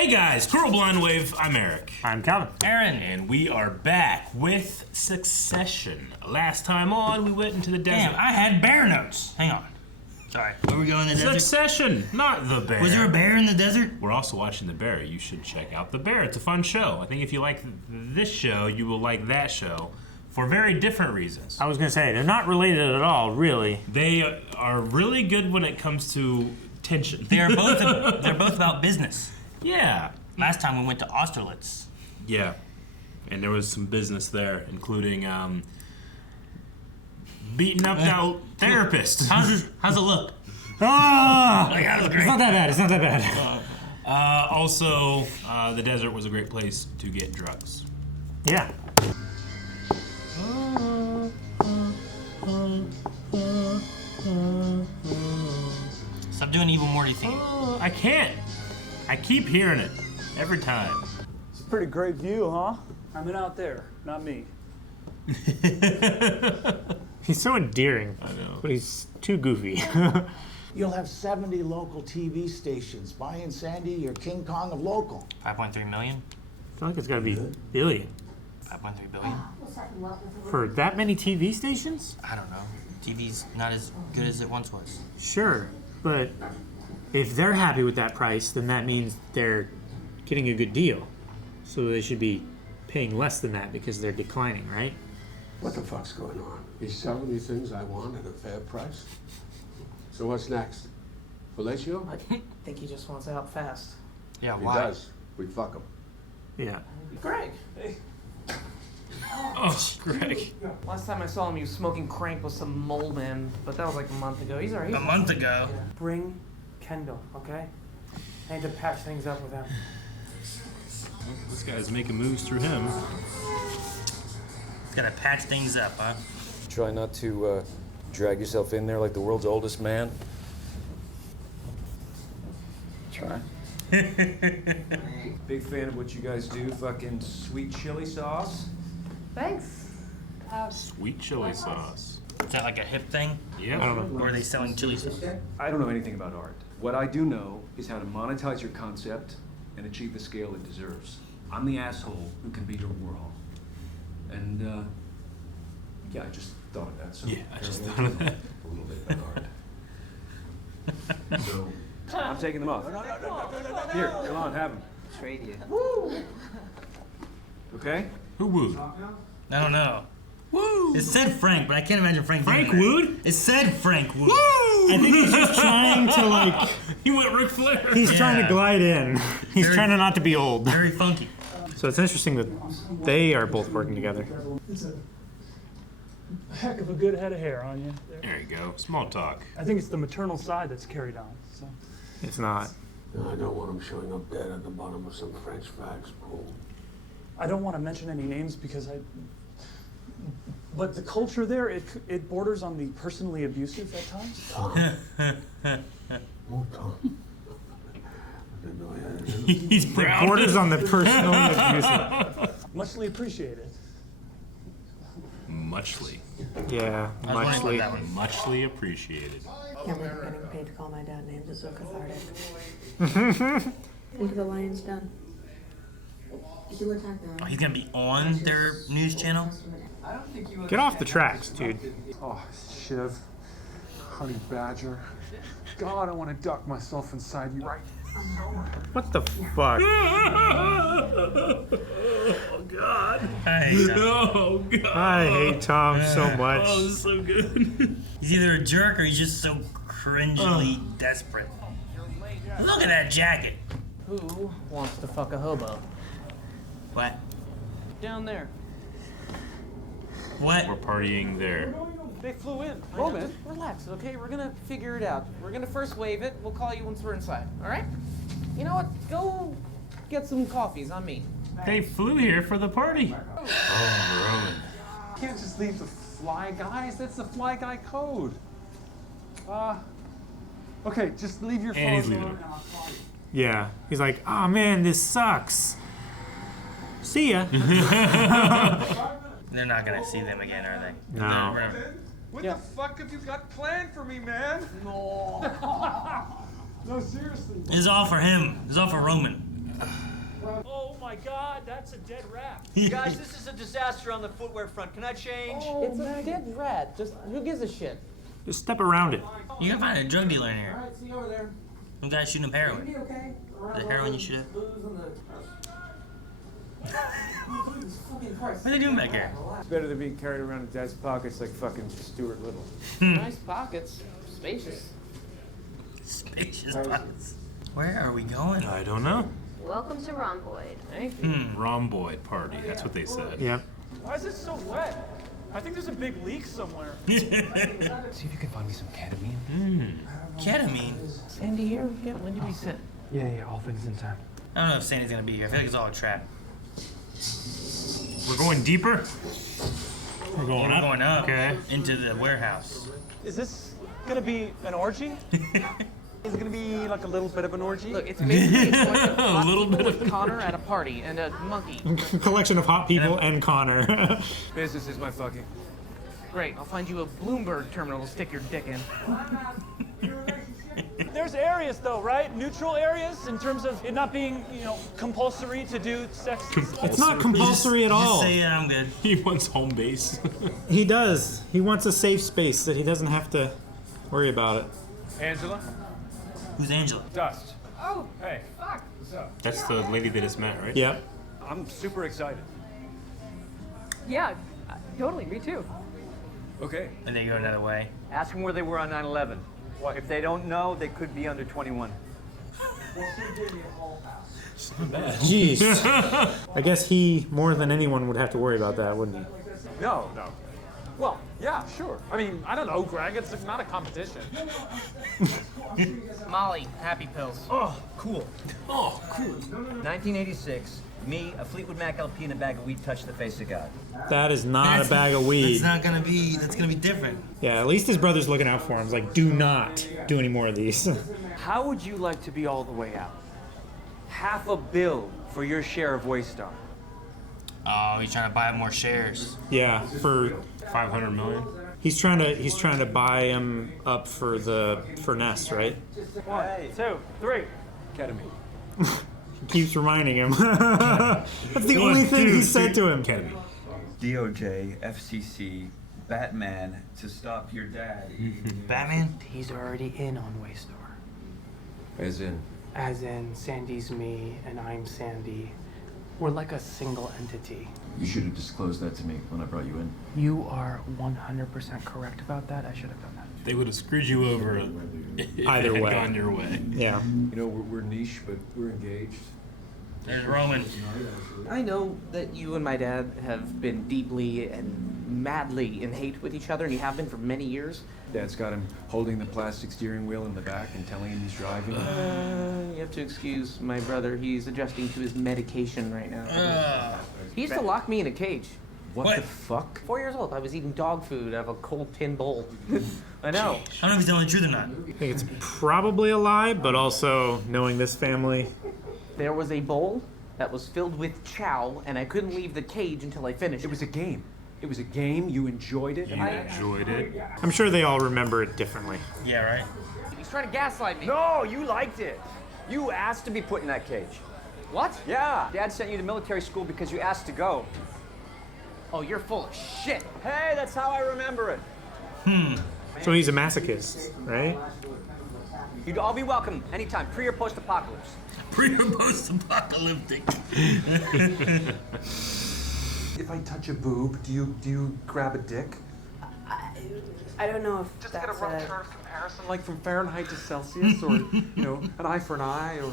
Hey guys, Total Blind Wave, I'm Eric. I'm Calvin. Aaron. And we are back with Succession. Last time on, we went into the desert. Damn, I had bear notes. Hang on. Sorry. Where we going in the desert? Succession, not The Bear. Was there a bear in the desert? We're also watching The Bear. You should check out The Bear. It's a fun show. I think if you like this show, you will like that show for very different reasons. I was gonna say, they're not related at all, really. They are really good when it comes to tension. They're both about business. Yeah. Last time we went to Austerlitz. Yeah. And there was some business there, including beating up that therapist. How's it look? Ah! Like, that was great. It's not that bad. It's not that bad. Also, the desert was a great place to get drugs. Yeah. Stop doing Evil Morty theme. I can't. I keep hearing it every time. It's a pretty great view, huh? I mean, out there, not me. He's so endearing. I know. But he's too goofy. You'll have 70 local TV stations. Buying Sandy, you're King Kong of local. 5.3 million? I feel like it's gotta be billion. 5.3 billion? For that many TV stations? I don't know. TV's not as good as it once was. Sure, but if they're happy with that price, then that means they're getting a good deal. So they should be paying less than that because they're declining, right? What the fuck's going on? He's selling me things I want at a fair price. So what's next? Fellatio? I think he just wants out fast. Yeah, He why? does. We fuck him. Yeah. Greg! Hey. Oh, Greg. Last time I saw him, he was smoking crank with some mole man, but that was like a month ago. He's alright. A month ago. Bring Kendall, okay? I need to patch things up with him. This guy's making moves through him. Gotta patch things up, huh? Try not to drag yourself in there like the world's oldest man. Try. Big fan of what you guys do. Fucking sweet chili sauce. Thanks. Sweet chili sauce. Is that like a hip thing? Yep. I don't know. Or are they selling chili sauce? I don't know anything about art. What I do know is how to monetize your concept and achieve the scale it deserves. I'm the asshole who can be your Warhol. And, yeah, I just thought of that. So Yeah, I just thought of that. A little bit about art. So, I'm taking them off. Here, come on, have them. Trade you. Okay? Who wooed? I don't know. Woo! It said Frank, but I can't imagine Frank doing Frank that. wooed? It said Frank Woo. I think he's just trying to, like, He went Ric Flair. he's trying to Yeah. glide in. He's Very- trying to not to be old. Very funky. So it's interesting that they are both working together. It's a heck of a good head of hair on you. There you go. Small talk. I think it's the maternal side that's carried on. So It's not. No, I don't want him showing up dead at the bottom of some French fries pool. I don't want to mention any names because but the culture there, it borders on the personally abusive at times. Tom. Oh, Tom. I didn't know I had it. He's It proud. borders on the personal abusive. Muchly appreciated. Muchly. Yeah, I was wondering muchly. about that one. Muchly appreciated. Can't believe I'm getting paid to call my dad names. It's so cathartic. Into the lion's den. You attack Oh, them. he's gonna be on their news channel? Get off the tracks, dude. Oh, Shiv. Honey badger. God, I want to duck myself inside you right. What the fuck? Oh, God. Hey, Oh, God. I hate Tom so much. Oh, this is so good. he's either a jerk or he's just so cringily desperate. Look at that jacket. Who wants to fuck a hobo? What? Down there. What? We're partying there. They flew in. Logan, relax, okay? We're gonna figure it out. We're gonna first wave it. We'll call you once we're inside, all right? You know what? Go get some coffees on me. They flew here for the party. Oh, Roman. You can't just leave the fly guys. That's the fly guy code. Okay, just leave your phone. And he's leaving him. Yeah. He's like, oh man, this sucks. See ya. They're not gonna see them again, are they? No. What the fuck have you got planned for me, man? No. No, seriously. It's all for him. It's all for Roman. my God, that's a dead rat. Guys, this is a disaster on the footwear front. Can I change? It's a dead rat. Just who gives a shit? Just step around it. You can find a drug dealer in here. All right, see you over there. Some guy shooting up heroin. Okay. The heroin you shoot up. What are they doing back here? It's better than being carried around in dad's pockets like fucking Stuart Little. Nice pockets. Spacious. Spacious pockets. Where are we going? I don't know. Welcome to Rhomboid. Thank you. Rhomboid party. That's what they said. Yep. Why is it so wet? I think there's a big leak somewhere. See if you can find me some ketamine. Ketamine? Sandy here? Yeah, when did we sit? Yeah, all things in time. I don't know if Sandy's gonna be here. I feel like it's all a trap. We're going deeper? We're going up? We're going up. Okay. Into the warehouse. Is this gonna be an orgy? Is it gonna be like a little bit of an orgy? Look, it's basically a bunch of A hot little people bit of with Connor at a party and a monkey. Collection of hot people and Connor. Business is my fucking. Great, I'll find you a Bloomberg terminal to stick your dick in. There's areas though, right? Neutral areas in terms of it not being, compulsory to do sex. It's not compulsory at all. Just say, yeah, I'm good. He wants home base. He does. He wants a safe space that he doesn't have to worry about it. Angela? Who's Angela? Dust. Oh, hey. Fuck. What's up? That's the lady they just met, right? Yep. I'm super excited. Yeah, totally. Me too. Okay. And they go another way. Ask them where they were on 9/11. If they don't know, they could be under 21. Jeez. I guess he, more than anyone, would have to worry about that, wouldn't he? No. Well, yeah, sure. I mean, I don't know, Greg. It's not a competition. Molly, happy pills. Oh, cool. 1986, me, a Fleetwood Mac LP, and a bag of weed touched the face of God. That is not a bag of weed. That's gonna be different. Yeah, at least his brother's looking out for him. He's like, do not do any more of these. How would you like to be all the way out? $500 million for your share of Waystar. Oh, he's trying to buy more shares. Yeah, for 500 million. he's trying to buy him up for Nest, right? 1, 2, 3. Ketamine. He keeps reminding him. That's the only thing he said to him. Ketamine. DOJ, FCC, Batman to stop your dad. Batman? He's already in on Waystar. As in? As in, Sandy's me and I'm Sandy. We're like a single entity. You should have disclosed that to me when I brought you in. You are 100% correct about that. I should have done that. They would have screwed you over if Either it had way. gone your way. Yeah. We're niche, but we're engaged. There's Roman. I know that you and my dad have been deeply and madly in hate with each other, and you have been for many years. Dad's got him holding the plastic steering wheel in the back and telling him he's driving. You have to excuse my brother. He's adjusting to his medication right now. He used to lock me in a cage. What the fuck? 4 years old. I was eating dog food out of a cold tin bowl. I know. I don't know if he's telling the truth or not. I think it's probably a lie, but also knowing this family. There was a bowl that was filled with chow, and I couldn't leave the cage until I finished. It was a game. It was a game. You enjoyed it. You enjoyed it. I'm sure they all remember it differently. Yeah, right? He's trying to gaslight me. No, you liked it. You asked to be put in that cage. What? Yeah. Dad sent you to military school because you asked to go. Oh, you're full of shit. Hey, that's how I remember it. So he's a masochist, right? You'd all be welcome anytime, pre or post-apocalypse. Pre or post-apocalyptic. If I touch a boob, do you grab a dick? I don't know if Just that's get a rough term comparison, like from Fahrenheit to Celsius, or an eye for an eye, or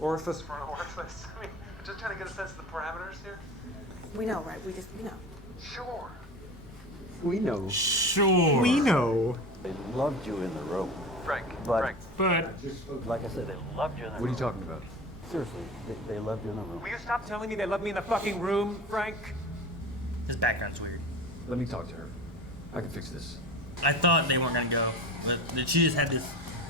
orifice for an orifice. I mean, I'm just trying to get a sense of the parameters here. We know, right? We know. Sure. We know. Sure. We know. They loved you in the room. Frank. But, Frank. like I said, they loved you in the room. What are you talking about? Seriously, they loved you in the room. Will you stop telling me they love me in the fucking room, Frank? His background's weird. Let me talk to her. I can fix this. I thought they weren't gonna go, but she just had this.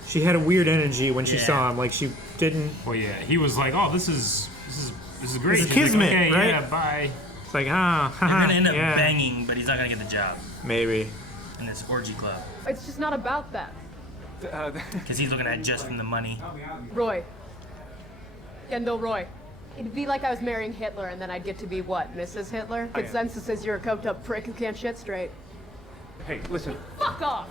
She had a weird energy when she Yeah. saw him. Like she didn't. Well, yeah, he was like, "Oh, this is great." This is She's like, kismet, okay, right? Yeah, bye. It's like They're gonna end up yeah. banging, but he's not gonna get the job Maybe. in this orgy club It's just not about that. because he's looking at it just from the money. Roy. Kendall Roy. It'd be like I was marrying Hitler and then I'd get to be what, Mrs. Hitler? Consensus says you're a coked up prick who can't shit straight. Hey, listen. Fuck off!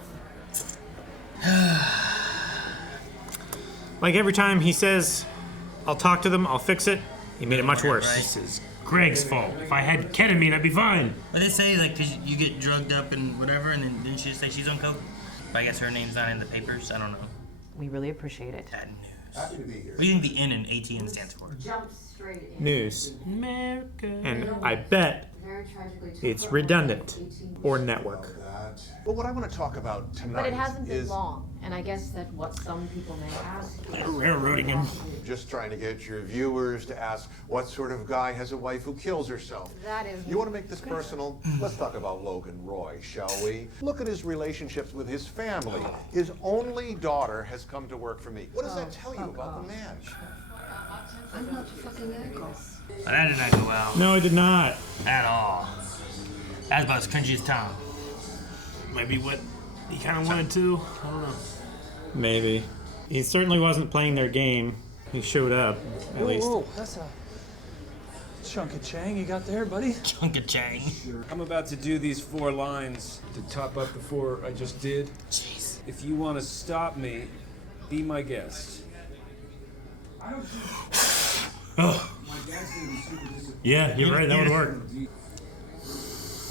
Like every time he says, I'll talk to them, I'll fix it, he made it much worse. This is Greg's fault. If I had ketamine, I'd be fine. But they say, like, 'cause you get drugged up and whatever, and then didn't she just say she's on coke? But I guess her name's not in the papers. I don't know. We really appreciate it. Bad news. What do you think the N in ATN stands for? Jump straight in. News. America. And I bet it's redundant or network. Well, what I want to talk about tonight But it hasn't been is long, and I guess that what some people may ask. Railroading him. just trying to get your viewers to ask what sort of guy has a wife who kills herself. That is. You want to make this personal? Let's talk about Logan Roy, shall we? Look at his relationships with his family. His only daughter has come to work for me. What does that tell you about the man? I'm not fucking uncle. That did not go well. No, it did not. At all. That's about as cringy as Tom. Maybe what he kind of wanted to. I don't know. Maybe. He certainly wasn't playing their game. He showed up, at least. Whoa, that's a chunk of chang you got there, buddy. Chunk of chang. I'm about to do these 4 lines to top up the 4 I just did. Jeez. If you want to stop me, be my guest. Oh. Yeah, you're right. That would work.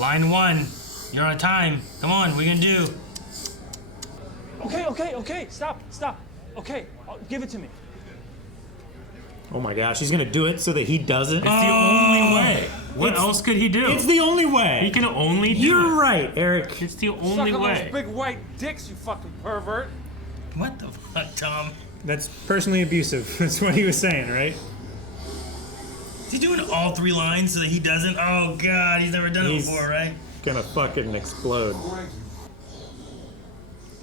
Line 1. You're on time. Come on, what are you gonna do? Okay. Stop. Okay, give it to me. Oh my gosh, he's gonna do it so that he doesn't? It's the only way. What else could he do? It's the only way. He can only do You're it. right, Eric. It's the only Suck on way. those big white dicks, you fucking pervert. What the fuck, Tom? That's personally abusive. That's what he was saying, right? Is he doing all 3 lines so that he doesn't? Oh god, he's never done it before, right? Gonna fucking explode.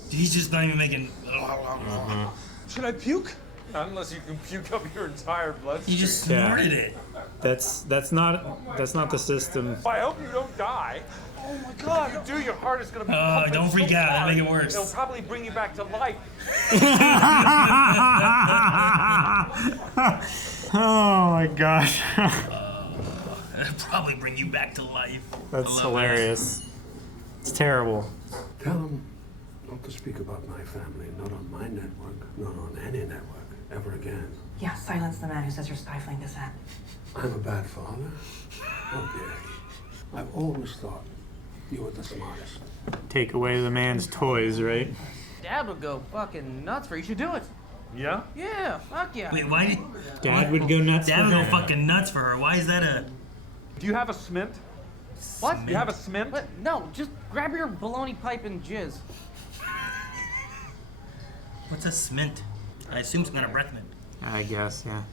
He's just not even making. Should I puke? Not unless you can puke up your entire bloodstream. You just snorted it. That's not the system. I hope you don't die. Oh my god! If you do, your heart is gonna be pumping don't freak so out, that'll hard, make it worse. It'll probably bring you back to life. Oh my gosh. It'll probably bring you back to life. That's hilarious. It's terrible. Tell him not to speak about my family, not on my network, not on any network, ever again. Yeah, silence the man who says you're stifling dissent. I'm a bad father? How dare you? I've always thought you were the smartest. Take away the man's toys, right? Dad would go fucking nuts for you. You should do it. Yeah? Yeah, fuck yeah. Wait, why did Dad would go nuts Dad for would go her. fucking nuts for her. Why is that a? Do you have a smint? What? Do you have a smint? What? No, just grab your baloney pipe and jizz. What's a smint? I assume some kind of breath mint. I guess, yeah.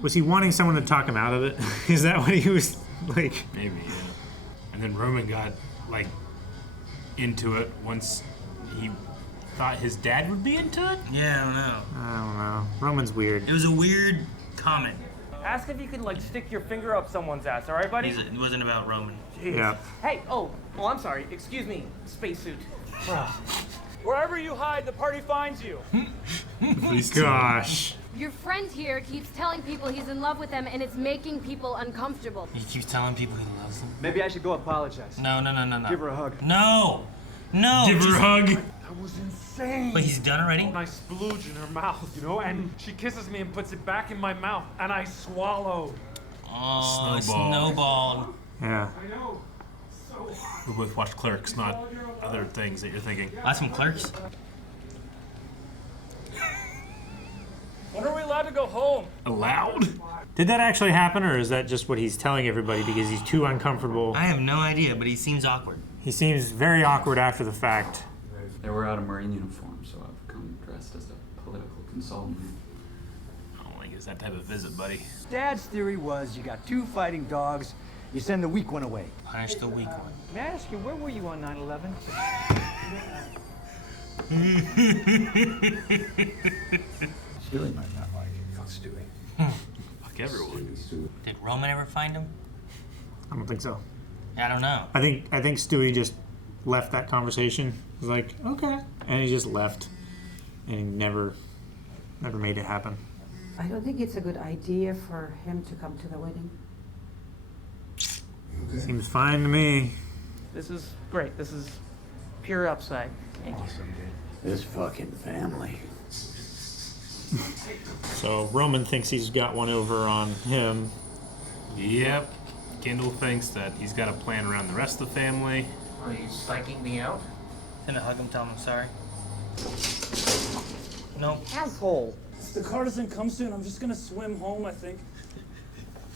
Was he wanting someone to talk him out of it? Is that what he was like? Maybe, yeah. And then Roman got, like, into it once he thought his dad would be into it? Yeah, I don't know. I don't know. Roman's weird. It was a weird comment. Ask if you can, like, stick your finger up someone's ass, all right, buddy? It wasn't about Roman. Jeez. Yeah. Hey, I'm sorry. Excuse me, spacesuit. Wherever you hide, the party finds you. Gosh. Your friend here keeps telling people he's in love with them, and it's making people uncomfortable. He keeps telling people he loves them. Maybe I should go apologize. No. Give her a hug. No. Give her a hug. That was insane. Wait, he's done already? And I splooge in her mouth, you know, and she kisses me and puts it back in my mouth, and I swallow. Oh, Snowballed. Yeah. I know. So We both watched Clerks, not other things that you're thinking. That's some Clerks. When are we allowed to go home? Allowed? Did that actually happen, or is that just what he's telling everybody because he's too uncomfortable? I have no idea, but he seems awkward. He seems very awkward after the fact. They were out of Marine uniform, so I've come dressed as a political consultant. I don't think it's that type of visit, buddy. Dad's theory was you got 2 fighting dogs, you send the weak one away. Punish the weak one. May I ask you, where were you on 9/11? Stewie might not like it. Fuck Stewie. Fuck everyone. Did Roman ever find him? I don't think so. I don't know. I think Stewie just left that conversation. He was like, okay. And he just left. And he never made it happen. I don't think it's a good idea for him to come to the wedding. Seems fine to me. This is great. This is pure upside. This fucking family. So Roman thinks he's got one over on him. Yep. Kendall thinks that he's got a plan around the rest of the family. Are you psyching me out? Gonna hug him, tell him I'm sorry. No. Asshole. If the car doesn't come soon, I'm just gonna swim home, I think.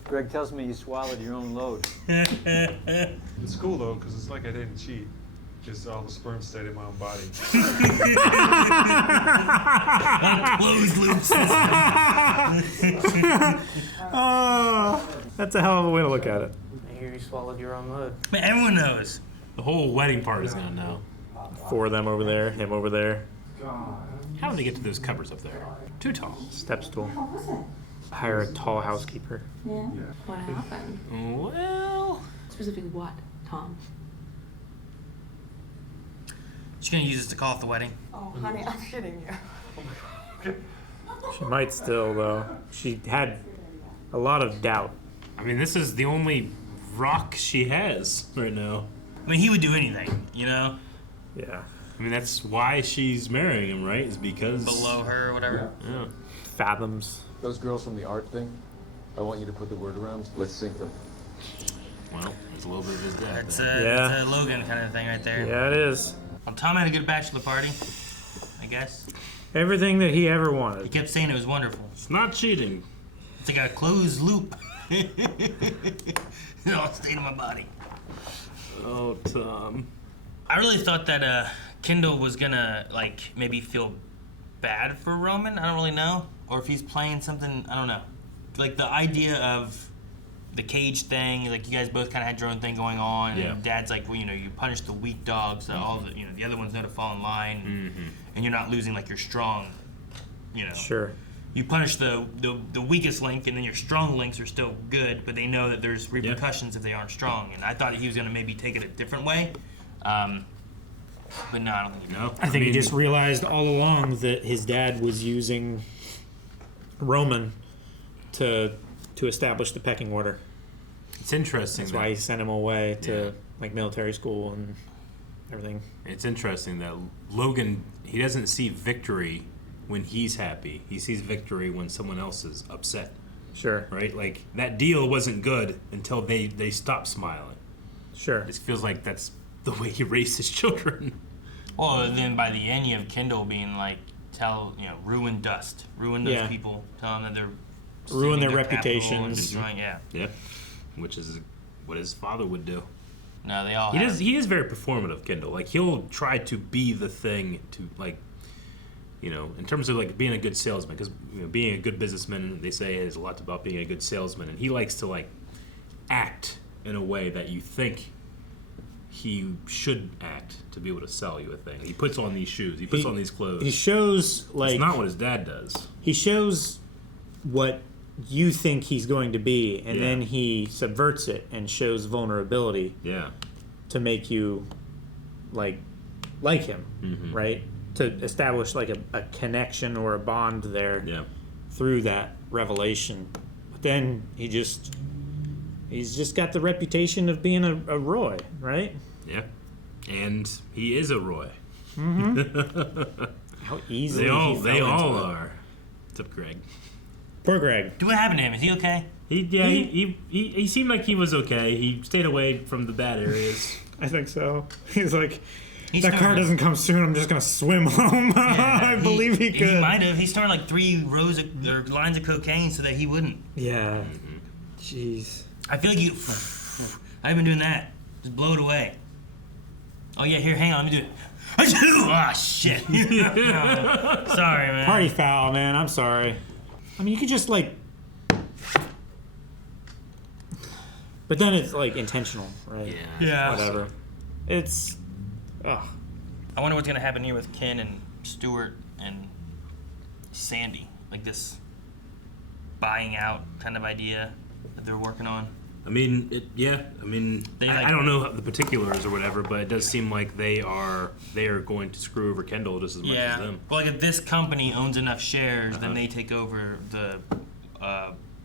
Greg tells me you swallowed your own load. It's cool though, because it's like I didn't cheat. Just all the sperm stayed in my own body. Closed loop system. Oh, that's a hell of a way to look at it. I hear you swallowed your own load. Man, everyone knows. The whole wedding party's gonna know. Four of them over there, him over there. How did they get to those cupboards up there? Too tall. Step stool. What was it? Hire a tall housekeeper. Yeah. What happened? Well, Specifically what, Tom? She's gonna use this to call off the wedding. Oh, honey, I'm shitting you. She might still, though. She had a lot of doubt. I mean, this is the only rock she has right now. I mean, he would do anything, you know? Yeah. I mean, that's why she's marrying him, right? Is because... Below her or whatever. Yeah. Fathoms. Those girls from the art thing, I want you to put the word around. Let's sync them. Well, it's a little bit of his dad. That's Yeah. a Logan kind of thing right there. Yeah, it is. Well, Tom had a good bachelor party, I guess. Everything that he ever He wanted. kept saying it was wonderful. It's not cheating. It's like a closed loop. It all stayed in my body. Oh, Tom. I really thought that Kendall was gonna, like, maybe feel bad for Roman. I don't really know. Or if he's playing something, I don't know. Like, the idea of the cage thing, like, you guys both kind of had your own thing going on. Yeah. And Dad's like, well, you know, you punish the weak dogs, so all the, you know, the other ones know to fall in line. And you're not losing, like, your strong, you know. Sure. You punish the weakest link, and then your strong links are still good, but they know that there's repercussions if they aren't strong. And I thought he was going to maybe take it a different way. But no, I don't think he did. I think he just realized all along that his dad was using Roman to establish the pecking order. It's interesting. That's why he sent him away to like military school and everything. It's interesting that Logan, he doesn't see victory when he's happy. He sees victory when someone else is upset. Sure. Right? Like, that deal wasn't good until they stopped smiling. Sure. It just feels like that's the way he raised his children. Well, then by the end, you have Kendall being like, ruin dust. Ruin those people. Tell them that they're... Ruin their capital and reputations. destroying- yeah. Yeah. Which is what his father would do. No, they all He have. does. He is very performative, Kendall. Like, he'll try to be the thing to, like, you know, in terms of, like, being a good salesman. Because, you know, being a good businessman, they say, is a lot about being a good salesman. And he likes to, like, act in a way that you think he should act to be able to sell you a thing. He puts on these shoes. He puts on these clothes. He shows, like... It's not what his dad does. He shows what you think he's going to be, and then he subverts it and shows vulnerability. Yeah. To make you like him, right? To establish like a connection or a bond there through that revelation. But then he's just got the reputation of being a Roy, right? Yeah. And he is a Roy. How easily they all are. Except Greg. Poor Greg. What happened to him? Is he okay? He seemed like he was okay. He stayed away from the bad areas. I think so. He's like, that car doesn't come soon, I'm just going to swim home. I believe he could. He might have. He started like 3 rows or lines of cocaine so that he wouldn't. Yeah. Jeez. I feel like I've been doing that. Just blow it away. Oh yeah, here, hang on, let me do it. Ah, shit. Sorry, man. Party foul, man. I'm sorry. I mean, you could just like... But then it's like intentional, right? Yeah. Whatever. It's... Ugh. I wonder what's going to happen here with Ken and Stuart and Sandy. Like this buying out kind of idea that they're working on. I mean, I don't know the particulars or whatever, but it does seem like they are going to screw over Kendall just as much as them. Well, like if this company owns enough shares, then they take over the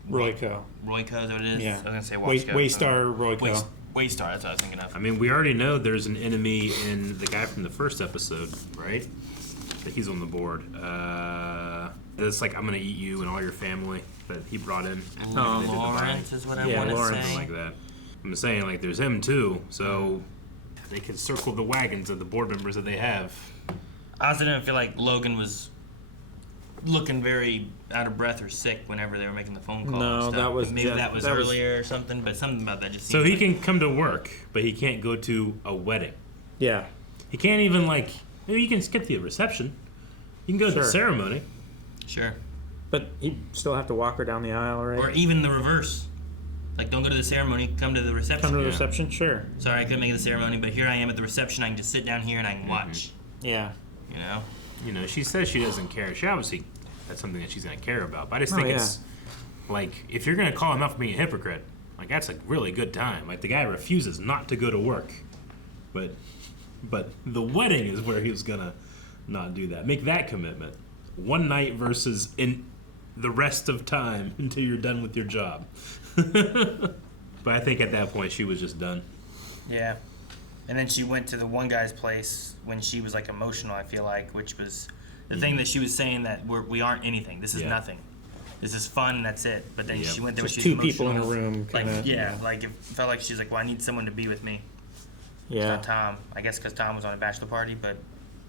Royco. Royco, is that what it is? Yeah. I was gonna say Waystar Royco. Waystar, that's what I was thinking of. I mean, we already know there's an enemy in the guy from the first episode, right? That he's on the board. It's like, I'm gonna eat you and all your family that he brought in. Lawrence is what I want to say. Something like that. I'm saying, like, there's him too, so they can circle the wagons of the board members that they have. I also didn't feel like Logan was looking very out of breath or sick whenever they were making the phone call. No, and stuff. that was Maybe yeah, that was that earlier or something, but something about that just So seemed he like, can come to work, but he can't go to a wedding. Yeah. He can't even, like, maybe you can skip the reception. You can go to the ceremony. Sure. But he'd still have to walk her down the aisle, right? Or even the reverse. Like, don't go to the ceremony, come to the reception. Come to the reception, sure. Sorry, I couldn't make the ceremony, but here I am at the reception. I can just sit down here and I can watch. Yeah. You know? She says she doesn't care. She obviously, that's something that she's going to care about. But I just think it's, like, if you're going to call him out for being a hypocrite, like, that's a really good time. Like, the guy refuses not to go to work. But the wedding is where he was going to not do that. Make that commitment. One night versus in the rest of time until you're done with your job. But I think at that point she was just done. Yeah. And then she went to the one guy's place when she was like emotional, I feel like, which was the thing that she was saying that we aren't anything. This is nothing. This is fun and that's it. But then she went there Just when she was two people in a emotional. room. Kinda, like it felt like she's like, well, I need someone to be with me. Yeah. It's not Tom. I guess because Tom was on a bachelor party, but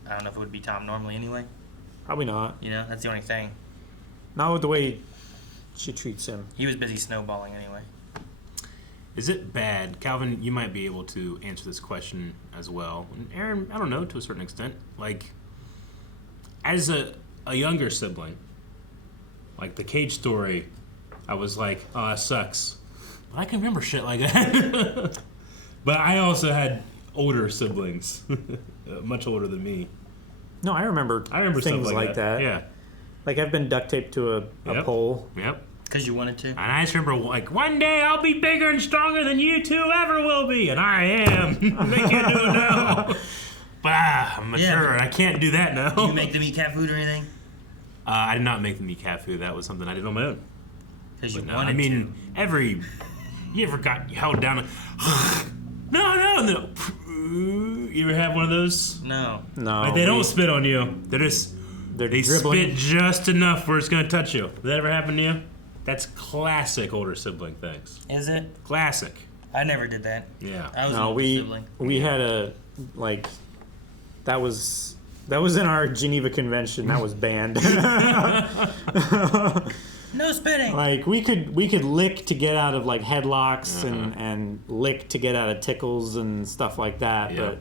I don't know if it would be Tom normally anyway. Probably not. You know, that's the only thing. Not with the way she treats him. He was busy snowballing anyway. Is it bad, Calvin? You might be able to answer this question as well. And Aaron, I don't know, to a certain extent. Like, as a younger sibling, like the Cage story, I was like, oh, that sucks. But I can remember shit like that. But I also had older siblings, much older than me. No, I remember things things like that. Yeah. Like I've been duct taped to a pole. Yep. Because you wanted to. And I just remember, like, one day I'll be bigger and stronger than you two ever will be. And I am. They can't do it now. But I'm mature and I can't do that now. Did you make them eat cat food or anything? I did not make them eat cat food. That was something I did on my own. Because you no, wanted I mean, you ever got held down? No. You ever have one of those? No. Like, they don't spit on you. They dribbling. spit just enough where it's going to touch you. Did that ever happen to you? That's classic older sibling things. Is it? Classic. I never did that. Yeah. I was an older sibling. We had a that was in our Geneva Convention. That was banned. No spitting. Like we could lick to get out of like headlocks and lick to get out of tickles and stuff like that, but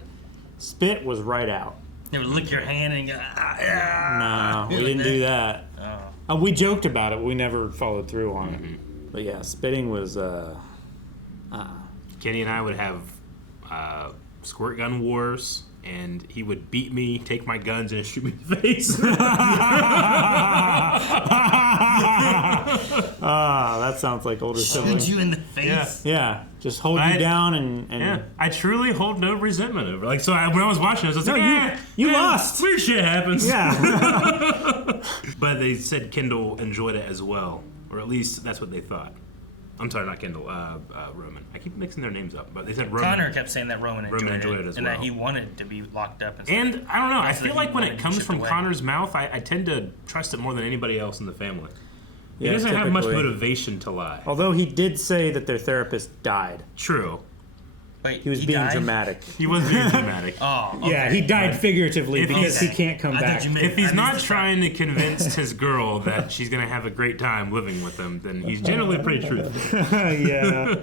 spit was right out. They would lick your hand and go, No, we didn't do that. Oh. We joked about it, but we never followed through on it. But yeah, spitting was Kenny and I would have squirt gun wars, and he would beat me, take my guns, and shoot me in the face. That sounds like older siblings. Shoot you in the face? Yeah. Just hold you down and yeah, I truly hold no resentment over. Like, so when I was watching this, I was like, you lost. Weird shit happens. Yeah. But they said Kendall enjoyed it as well, or at least that's what they thought. I'm sorry, not Kendall. Roman. I keep mixing their names up, but they said Roman. Connor kept saying that Roman enjoyed it as and well. that he wanted to be locked up. And And I don't know. I So feel he like when it wanted comes shipped from away. Connor's mouth, I tend to trust it more than anybody else in the family. He Yeah, doesn't have much typically. motivation to lie. Although he did say that their therapist died. True. Wait, He was being dramatic. He was being dramatic. Oh, Yeah, he died figuratively because he can't come back. If he's not trying to convince his girl that she's going to have a great time living with him, then he's generally pretty truthful. Yeah.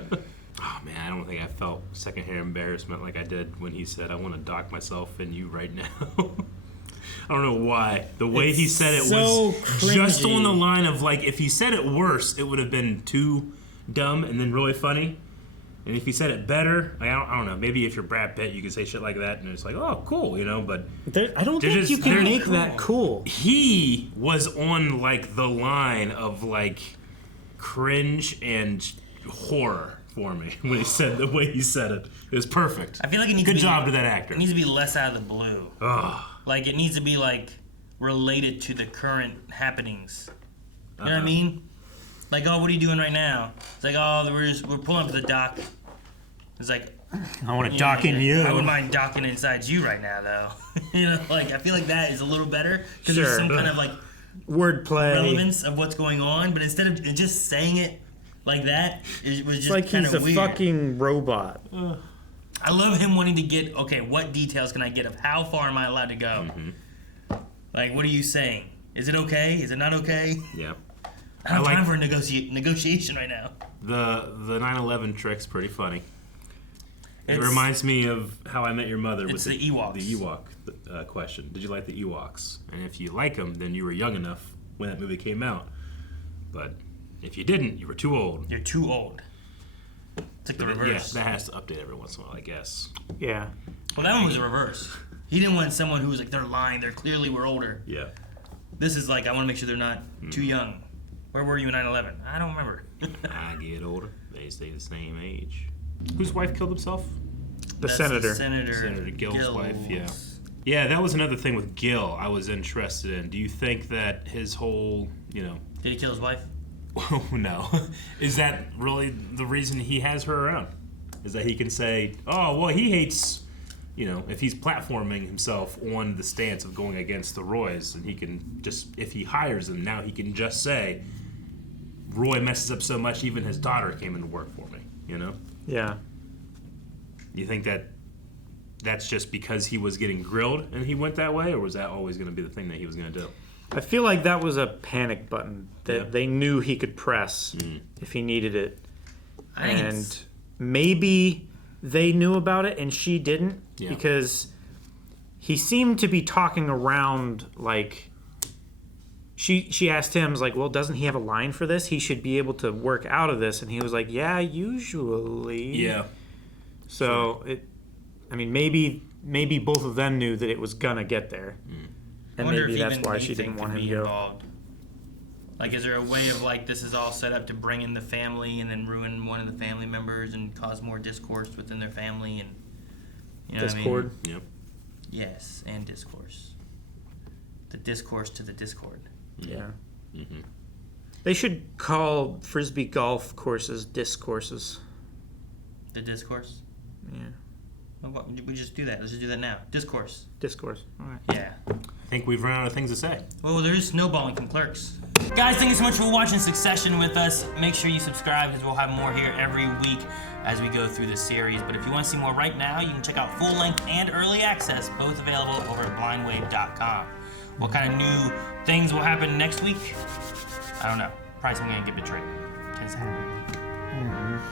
Oh, man, I don't think I felt secondhand embarrassment like I did when he said, I want to dock myself in you right now. I don't know why. The way he said it so was just cringy. on the line of, like, if he said it worse, it would have been too dumb and then really funny. And if he said it better, like, I don't know, maybe if you're Brad Pitt, you could say shit like that, and it's like, oh, cool, you know, but... I don't think you can make that cool. He was on, like, the line of, like, cringe and horror for me when he said the way he said it. It was perfect. I feel like it needs Good to be, job to that actor. It needs to be less out of the blue. Ugh. Like it needs to be like related to the current happenings. You know what I mean? Like, oh, what are you doing right now? It's like, oh, we're pulling up to the dock. It's like, I want to dock in you. I wouldn't mind docking inside you right now, though. You know, like I feel like that is a little better because Sure. there's some kind of like wordplay relevance of what's going on. But instead of just saying it like that, it was It's just like kind he's of a weird. fucking robot. I love him wanting to get, okay, what details can I get of how far am I allowed to go? Like, what are you saying? Is it okay? Is it not okay? Yeah. I don't have time for a negotiation right now. The 9/11 trick's pretty funny. It It's- reminds me of How I Met Your Mother with It's the Ewoks. The Ewok question. Did you like the Ewoks? And if you like them, then you were young enough when that movie came out. But if you didn't, you were too old. You're too old. It's like the reverse. Yeah, that has to update every once in a while, I guess. Yeah. Well, that one was the reverse. He didn't want someone who was like, they're lying, they're clearly were older. Yeah. This is like, I want to make sure they're not too young. Where were you in 9/11? I don't remember. I get older. They stay the same age. Whose wife killed himself? The senator. Senator Gill's wife, yeah. Yeah, that was another thing with Gill I was interested in. Do you think that his whole, Did he kill his wife? Oh, no. Is that really the reason he has her around? Is that he can say, oh, well, he hates, if he's platforming himself on the stance of going against the Roys, and he can just, if he hires him, now he can just say, Roy messes up so much, even his daughter came into work for me, Yeah. You think that that's just because he was getting grilled and he went that way, or was that always going to be the thing that he was going to do? I feel like that was a panic button that they knew he could press if he needed it. And maybe they knew about it and she didn't because he seemed to be talking around like she asked him, like, well, doesn't he have a line for this? He should be able to work out of this. And he was like, yeah, usually. Yeah. So maybe both of them knew that it was gonna get there. And maybe that's why she didn't want him to go. Involved. Like, is there a way of like this is all set up to bring in the family and then ruin one of the family members and cause more discourse within their family and Discord? What I mean? Yep. Yes, and discourse. The discourse to the discord. Yeah. They should call Frisbee golf courses discourses. The discourse? Yeah. Well, we just do that. Let's just do that now. Discourse. Discourse. All right. Yeah. I think we've run out of things to say. Well, there's snowballing from Clerks. Guys, thank you so much for watching Succession with us. Make sure you subscribe because we'll have more here every week as we go through the series. But if you want to see more right now, you can check out full length and early access, both available over at blindwave.com. What kind of new things will happen next week? I don't know. Probably someone gonna get betrayed. Can say.